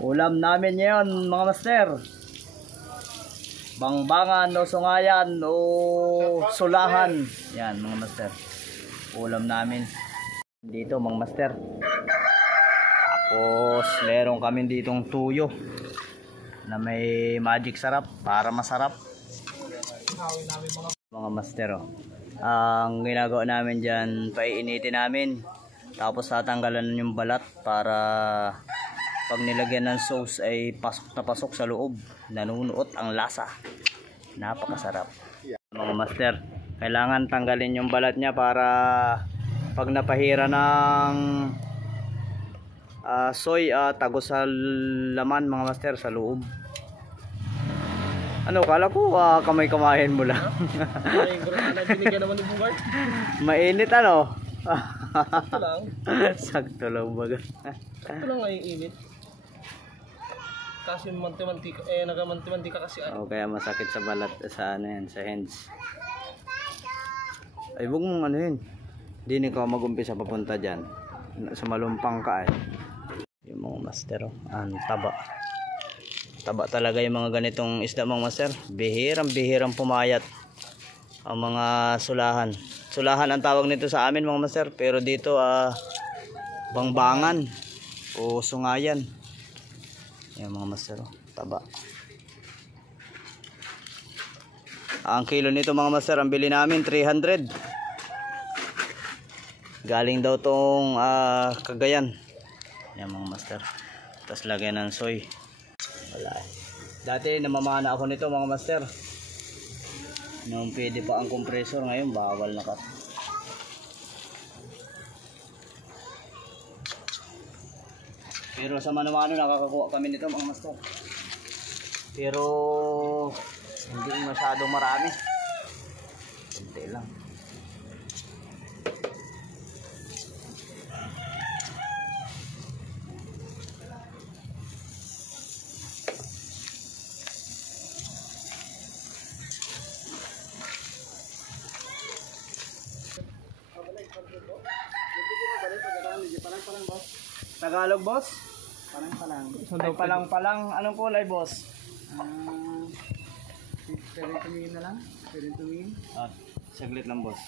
Ulam namin ngayon mga master. Bangbangan o sungayan o sulahan. Yan mga master. Ulam namin dito mga master. Tapos meron kami ditong tuyo na may magic sarap para masarap. Mga master oh. Ang ginagawa namin dyan, paiinitin namin. Tapos tatanggalan yung balat para pag nilagyan ng sauce ay pasok na pasok sa loob. Nanunuot ang lasa. Napakasarap. Mga master, kailangan tanggalin yung balat niya para pag napahira ng soy, tagos sa laman mga master sa loob. Ano, kala ko kamay-kamahin mo lang. Mainit ano? Sakto lang. Sakto lang baga. Sakto lang nga yung init. Kasi manti-mantika, nagamanti-mantika kasi Oh, kaya masakit sa balat, sa ano yan, sa hands. Ay, huwag mong ano yun. Hindi ka mag-umpisa papunta dyan. Sa malumpang ka eh. Yung mga master, oh. Ang taba. Taba talaga yung mga ganitong isda mga master. Bihirang pumayat ang mga sulahan. Sulahan ang tawag nito sa amin mga master. Pero dito bangbangan o sungayan. Yan mga master, oh. Taba. Ang kilo nito mga master, ang bili namin 300. Galing daw tong Cagayan. Yan mga master. Tapos lagyan ng soy. Wala. Dati namamana ako nito mga master. Nung pwede pa ang compressor, ngayon bawal na ka. Pero sa mano-mano nakakakuha kami nito mga master. Pero hindi masyadong marami. Kunti lang. Tagalog boss? Palang. Anong kulay boss? pwede tumingin na lang. Pwede tumingin. Saglit lang boss.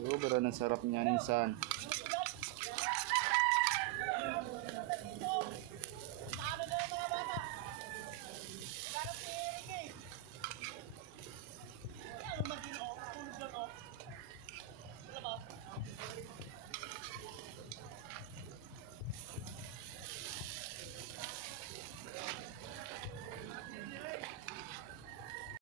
Sobrang sarap niya minsan.